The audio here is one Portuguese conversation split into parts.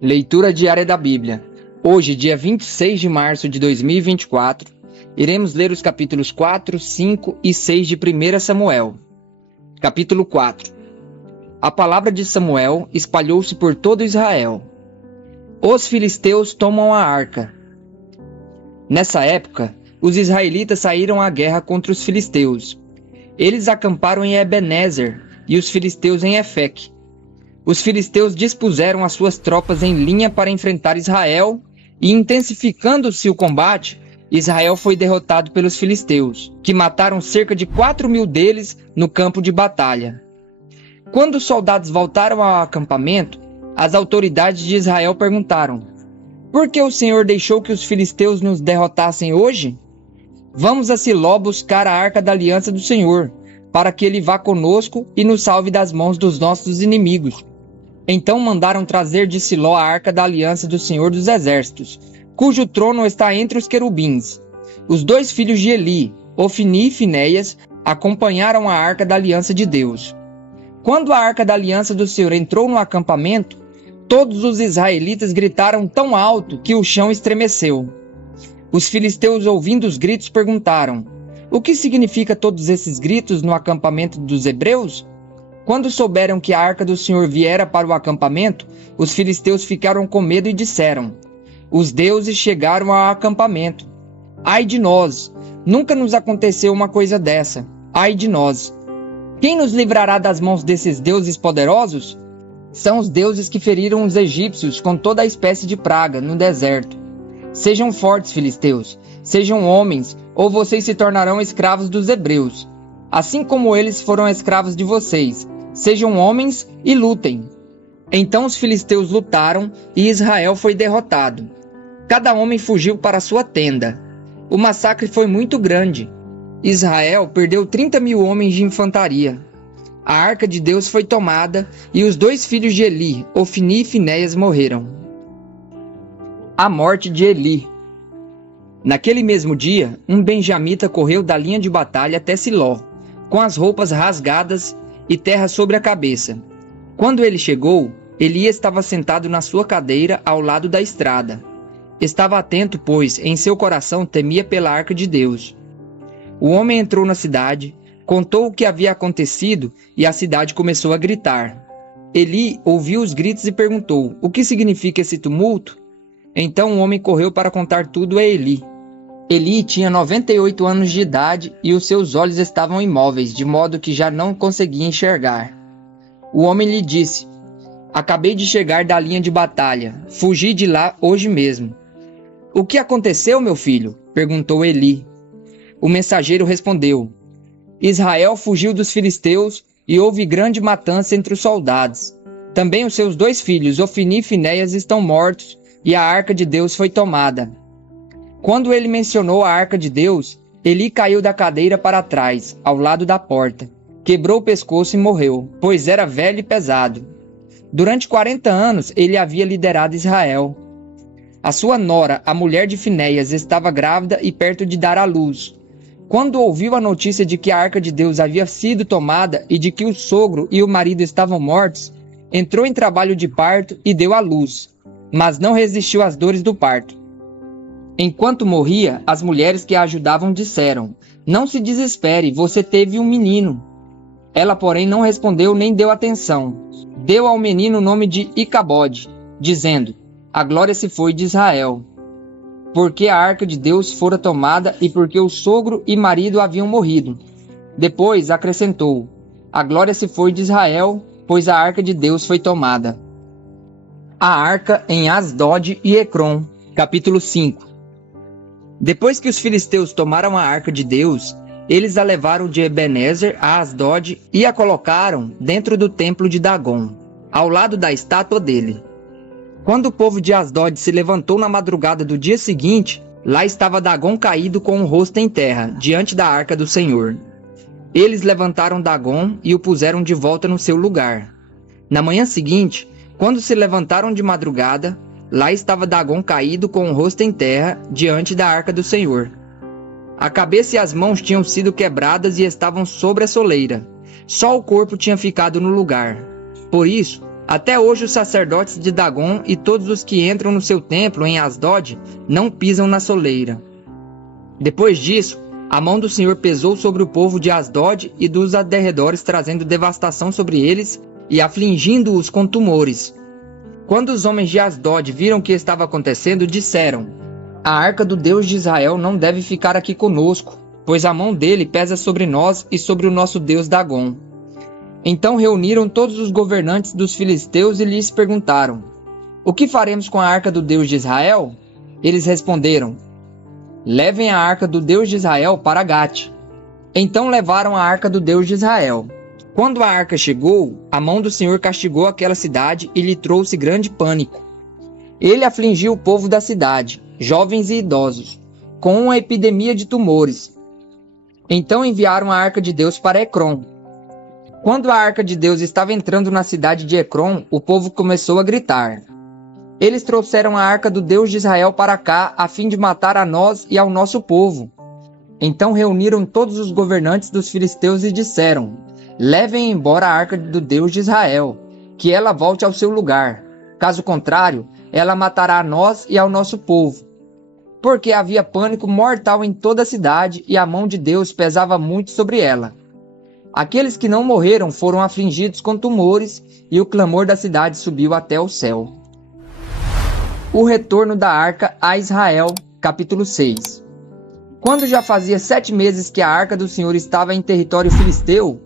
Leitura diária da Bíblia. Hoje, dia 26 de março de 2024, iremos ler os capítulos 4, 5 e 6 de 1 Samuel. Capítulo 4. A palavra de Samuel espalhou-se por todo Israel. Os filisteus tomam a arca. Nessa época, os israelitas saíram à guerra contra os filisteus. Eles acamparam em Ebenezer e os filisteus em Efeque. Os filisteus dispuseram as suas tropas em linha para enfrentar Israel e, intensificando-se o combate, Israel foi derrotado pelos filisteus, que mataram cerca de 4.000 deles no campo de batalha. Quando os soldados voltaram ao acampamento, as autoridades de Israel perguntaram: por que o Senhor deixou que os filisteus nos derrotassem hoje? Vamos a Siló buscar a arca da aliança do Senhor, para que ele vá conosco e nos salve das mãos dos nossos inimigos. Então mandaram trazer de Siló a arca da aliança do Senhor dos Exércitos, cujo trono está entre os querubins. Os dois filhos de Eli, Ofni e Finéias, acompanharam a arca da aliança de Deus. Quando a arca da aliança do Senhor entrou no acampamento, todos os israelitas gritaram tão alto que o chão estremeceu. Os filisteus, ouvindo os gritos, perguntaram: o que significa todos esses gritos no acampamento dos hebreus? Quando souberam que a arca do Senhor viera para o acampamento, os filisteus ficaram com medo e disseram: os deuses chegaram ao acampamento. Ai de nós! Nunca nos aconteceu uma coisa dessa. Ai de nós! Quem nos livrará das mãos desses deuses poderosos? São os deuses que feriram os egípcios com toda a espécie de praga no deserto. Sejam fortes, filisteus, sejam homens, ou vocês se tornarão escravos dos hebreus. Assim como eles foram escravos de vocês, sejam homens e lutem. Então os filisteus lutaram e Israel foi derrotado. Cada homem fugiu para sua tenda. O massacre foi muito grande. Israel perdeu 30.000 homens de infantaria. A arca de Deus foi tomada e os dois filhos de Eli, Ofni e Finéias, morreram. A morte de Eli. Naquele mesmo dia, um benjamita correu da linha de batalha até Siló, com as roupas rasgadas e terra sobre a cabeça. Quando ele chegou, Eli estava sentado na sua cadeira ao lado da estrada. Estava atento, pois em seu coração temia pela arca de Deus. O homem entrou na cidade, contou o que havia acontecido e a cidade começou a gritar. Eli ouviu os gritos e perguntou: o que significa esse tumulto? Então o homem correu para contar tudo a Eli. Eli tinha 98 anos de idade e os seus olhos estavam imóveis, de modo que já não conseguia enxergar. O homem lhe disse: acabei de chegar da linha de batalha, fugi de lá hoje mesmo. O que aconteceu, meu filho? Perguntou Eli. O mensageiro respondeu: Israel fugiu dos filisteus e houve grande matança entre os soldados. Também os seus dois filhos, Ofni e Finéias, estão mortos e a arca de Deus foi tomada. Quando ele mencionou a arca de Deus, Eli caiu da cadeira para trás, ao lado da porta. Quebrou o pescoço e morreu, pois era velho e pesado. Durante 40 anos ele havia liderado Israel. A sua nora, a mulher de Finéias, estava grávida e perto de dar à luz. Quando ouviu a notícia de que a arca de Deus havia sido tomada e de que o sogro e o marido estavam mortos, entrou em trabalho de parto e deu à luz, mas não resistiu às dores do parto. Enquanto morria, as mulheres que a ajudavam disseram: não se desespere, você teve um menino. Ela, porém, não respondeu nem deu atenção. Deu ao menino o nome de Icabode, dizendo: a glória se foi de Israel, porque a arca de Deus fora tomada e porque o sogro e marido haviam morrido. Depois acrescentou: a glória se foi de Israel, pois a arca de Deus foi tomada. A arca em Asdod e Ecrom. Capítulo 5. Depois que os filisteus tomaram a arca de Deus, eles a levaram de Ebenezer a Asdod e a colocaram dentro do templo de Dagom, ao lado da estátua dele. Quando o povo de Asdod se levantou na madrugada do dia seguinte, lá estava Dagom caído com o rosto em terra, diante da arca do Senhor. Eles levantaram Dagom e o puseram de volta no seu lugar. Na manhã seguinte, quando se levantaram de madrugada, lá estava Dagom caído com o rosto em terra, diante da arca do Senhor. A cabeça e as mãos tinham sido quebradas e estavam sobre a soleira. Só o corpo tinha ficado no lugar. Por isso, Até hoje os sacerdotes de Dagom e todos os que entram no seu templo em Asdod não pisam na soleira. Depois disso, a mão do Senhor pesou sobre o povo de Asdod e dos arredores, trazendo devastação sobre eles e afligindo-os com tumores. Quando os homens de Asdod viram o que estava acontecendo, disseram: a arca do Deus de Israel não deve ficar aqui conosco, pois a mão dele pesa sobre nós e sobre o nosso Deus Dagom. Então reuniram todos os governantes dos filisteus e lhes perguntaram: o que faremos com a arca do Deus de Israel? Eles responderam: levem a arca do Deus de Israel para Gate. Então levaram a arca do Deus de Israel. Quando a arca chegou, a mão do Senhor castigou aquela cidade e lhe trouxe grande pânico. Ele afligiu o povo da cidade, jovens e idosos, com uma epidemia de tumores. Então enviaram a arca de Deus para Ecrom. Quando a arca de Deus estava entrando na cidade de Ecrom, o povo começou a gritar: eles trouxeram a arca do Deus de Israel para cá, a fim de matar a nós e ao nosso povo. Então reuniram todos os governantes dos filisteus e disseram: levem embora a arca do Deus de Israel, que ela volte ao seu lugar. Caso contrário, ela matará a nós e ao nosso povo. Porque havia pânico mortal em toda a cidade e a mão de Deus pesava muito sobre ela. Aqueles que não morreram foram afligidos com tumores e o clamor da cidade subiu até o céu. O retorno da arca a Israel, capítulo 6. Quando já fazia 7 meses que a arca do Senhor estava em território filisteu,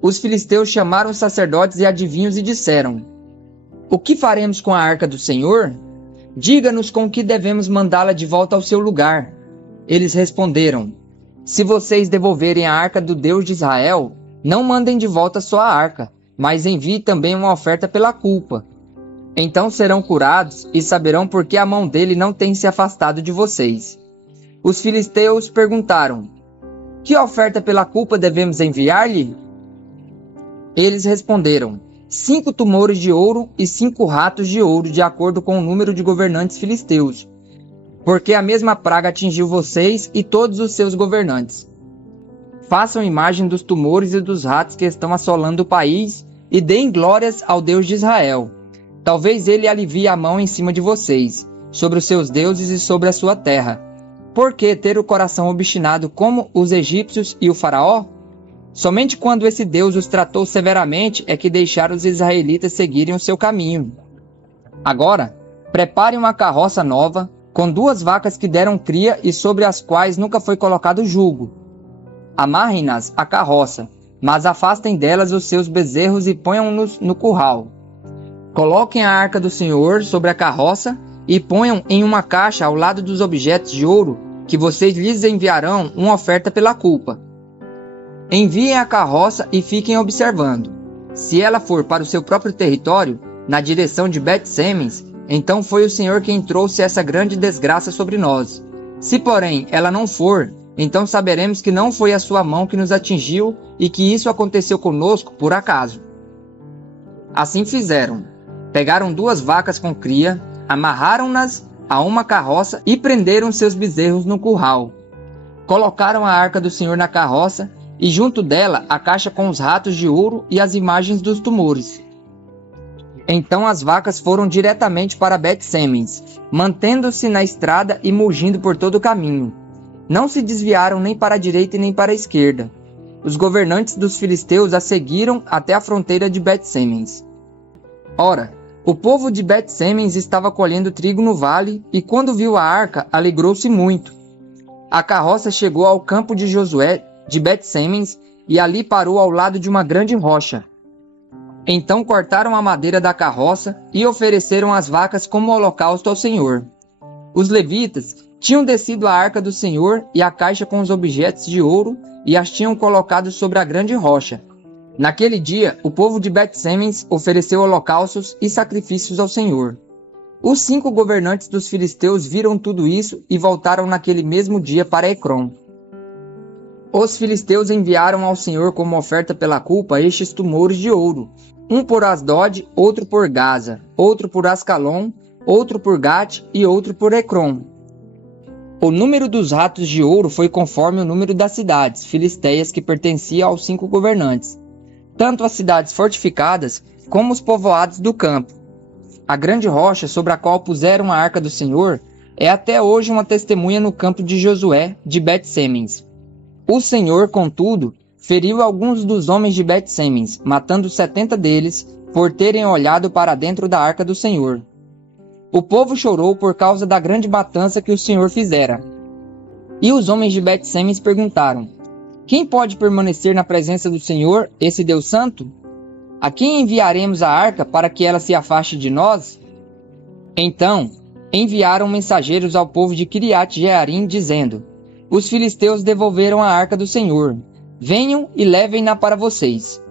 os filisteus chamaram os sacerdotes e adivinhos e disseram: o que faremos com a arca do Senhor? Diga-nos com que devemos mandá-la de volta ao seu lugar. Eles responderam: se vocês devolverem a arca do Deus de Israel, não mandem de volta só a arca, mas enviem também uma oferta pela culpa. Então serão curados e saberão por que a mão dele não tem se afastado de vocês. Os filisteus perguntaram: que oferta pela culpa devemos enviar-lhe? Eles responderam: 5 tumores de ouro e 5 ratos de ouro, de acordo com o número de governantes filisteus, porque a mesma praga atingiu vocês e todos os seus governantes. Façam imagem dos tumores e dos ratos que estão assolando o país e deem glórias ao Deus de Israel. Talvez ele alivie a mão em cima de vocês, sobre os seus deuses e sobre a sua terra. Por que ter o coração obstinado como os egípcios e o faraó? Somente quando esse Deus os tratou severamente é que deixaram os israelitas seguirem o seu caminho. Agora, preparem uma carroça nova, com 2 vacas que deram cria e sobre as quais nunca foi colocado jugo. Amarrem-nas à carroça, mas afastem delas os seus bezerros e ponham-nos no curral. Coloquem a arca do Senhor sobre a carroça e ponham em uma caixa ao lado dos objetos de ouro, que vocês lhes enviarão uma oferta pela culpa. Enviem a carroça e fiquem observando. Se ela for para o seu próprio território, na direção de Bet-Semens, então foi o Senhor quem trouxe essa grande desgraça sobre nós. Se, porém, ela não for, então saberemos que não foi a sua mão que nos atingiu e que isso aconteceu conosco por acaso. Assim fizeram. Pegaram 2 vacas com cria, amarraram-nas a uma carroça e prenderam seus bezerros no curral. Colocaram a arca do Senhor na carroça e junto dela a caixa com os ratos de ouro e as imagens dos tumores. Então as vacas foram diretamente para Bet-Semens, mantendo-se na estrada e mugindo por todo o caminho. Não se desviaram nem para a direita e nem para a esquerda. Os governantes dos filisteus a seguiram até a fronteira de Bet-Semens. Ora, o povo de Bet-Semens estava colhendo trigo no vale e quando viu a arca, alegrou-se muito. A carroça chegou ao campo de Josué de Bet-Semens e ali parou ao lado de uma grande rocha. Então cortaram a madeira da carroça e ofereceram as vacas como holocausto ao Senhor. Os levitas tinham descido a arca do Senhor e a caixa com os objetos de ouro e as tinham colocado sobre a grande rocha. Naquele dia, o povo de Bet-Semens ofereceu holocaustos e sacrifícios ao Senhor. Os 5 governantes dos filisteus viram tudo isso e voltaram naquele mesmo dia para Ecrom. Os filisteus enviaram ao Senhor como oferta pela culpa estes tumores de ouro, um por Asdod, outro por Gaza, outro por Ascalon, outro por Gate e outro por Ecrom. O número dos ratos de ouro foi conforme o número das cidades filisteias que pertencia aos 5 governantes. tanto as cidades fortificadas como os povoados do campo. A grande rocha sobre a qual puseram a arca do Senhor é até hoje uma testemunha no campo de Josué de Bet-Semens. O Senhor, contudo, feriu alguns dos homens de Bet-Semens, matando 70 deles, por terem olhado para dentro da arca do Senhor. O povo chorou por causa da grande matança que o Senhor fizera. E os homens de Bet-Semens perguntaram: quem pode permanecer na presença do Senhor, esse Deus Santo? A quem enviaremos a arca para que ela se afaste de nós? Então enviaram mensageiros ao povo de Quiriate-Jearim, dizendo: os filisteus devolveram a arca do Senhor. Venham e levem-na para vocês.